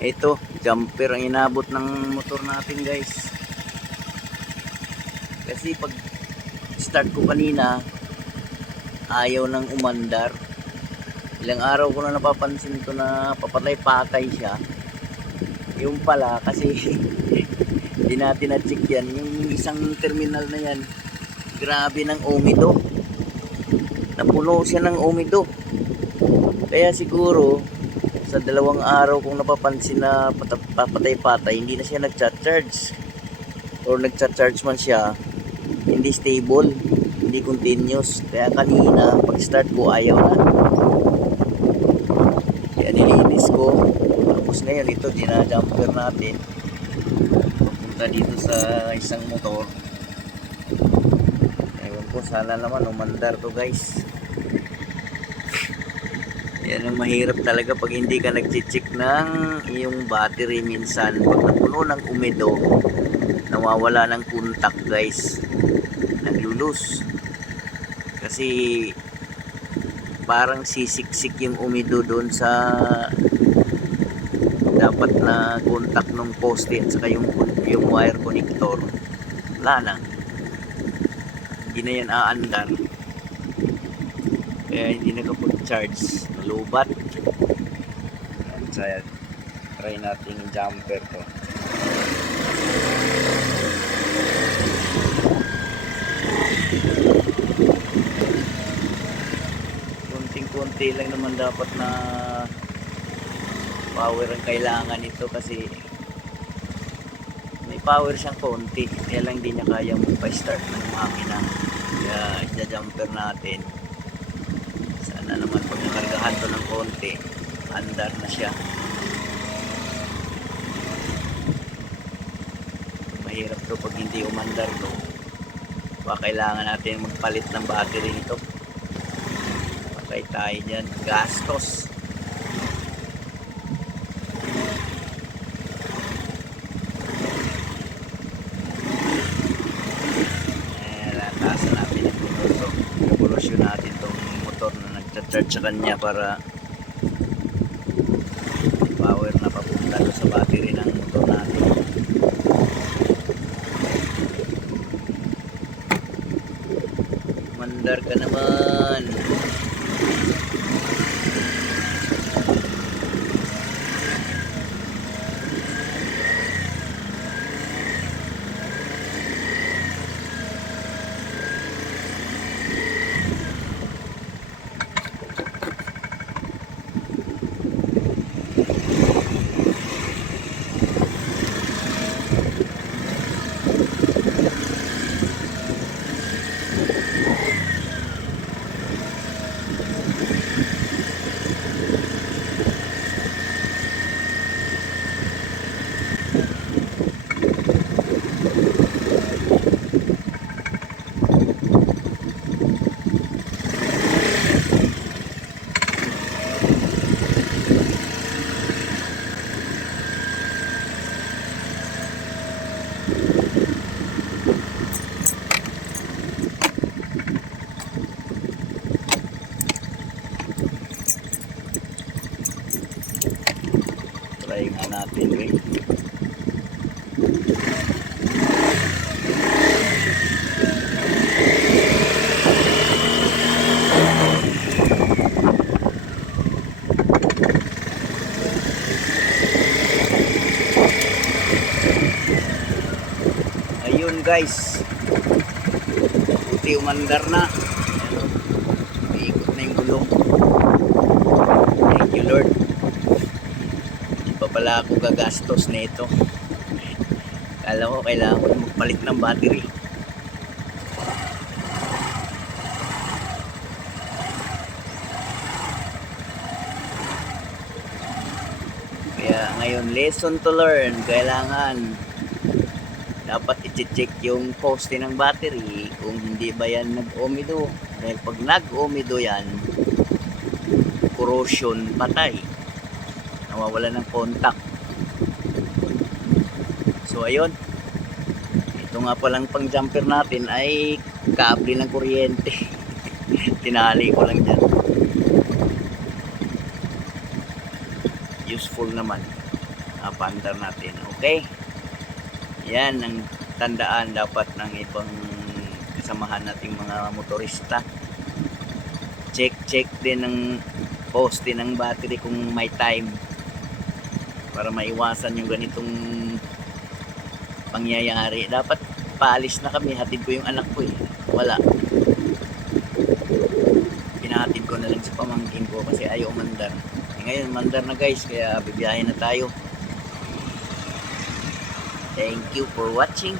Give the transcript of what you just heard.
Ito, jumper ang inabot ng motor natin guys. Kasi pag start ko kanina, ayaw nang umandar. Ilang araw ko na napapansin to na papatay-patay siya. Yung pala kasi hindi natin na-check yan. Yung isang terminal na yan, grabe ng umido. Napuno siya ng umido. Kaya siguro sa 2 araw kong napapansin na papatay-patay, hindi na siya nag-charge. Or nag-charge man siya, hindi stable, hindi continuous. Kaya kanina pag start ko ayaw na. Kaya nilinis ko. Tapos ngayon ito dinajumper natin papunta dito sa isang motor. Ewan ko, sana naman umandar to guys. Yan ang mahirap talaga pag hindi ka nag-check ng iyong battery minsan. Pag napuno ng umido, nawawala ng contact guys, naglulus. Kasi parang sisiksik yung umido doon sa dapat na contact ng poste at saka yung wire connector. Wala na, hindi na yan aandar. Kaya hindi nakapag-charge, nalubat. Kaya try natin yung jumper to. Kunting-kunti lang naman dapat na power ang kailangan nito kasi may power siyang konti. Kaya lang hindi niya kaya magpa-start ng makina. Kaya i-jumper natin. Sana naman pag nakargahan to ng konti, andar na siya. Mahirap to pag hindi umandar to. Baka kailangan natin magpalit ng battery nito. Patay tayo dyan, gastos. Taasan natin yung motor to. Revolusyon natin tong motor na nagcha-charge sa kanya para power na papunta sa battery ng motor natin. Mandar ka naman. Try nga natin eh. Ayun guys, buti umandar na. Iikot na yung gulong. Thank you Lord. Hindi pa pala ako gagastos nito. Kala ko kailangan ko magpalit ng battery. Kaya ngayon, lesson to learn. Kailangan dapat i-check yung poste ng battery kung hindi ba yan nag-omido. Dahil pag nag-omido yan, corrosion, patay, nawawala ng contact. So ayun, ito nga palang pang jumper natin ay kable ng kuryente. Tinali ko lang dyan. Useful naman. paandar natin. Okay? Yan ang tandaan dapat ng ibang kasamahan nating mga motorista. Check din ng poste ng battery kung may time para maiwasan yung ganitong pangyayari. Dapat paalis na kami, hatid ko yung anak ko wala, pinahatid ko na lang sa pamangkin ko kasi ayaw mandar. Ngayon mandar na guys, kaya bibiyahin na tayo. Thank you for watching.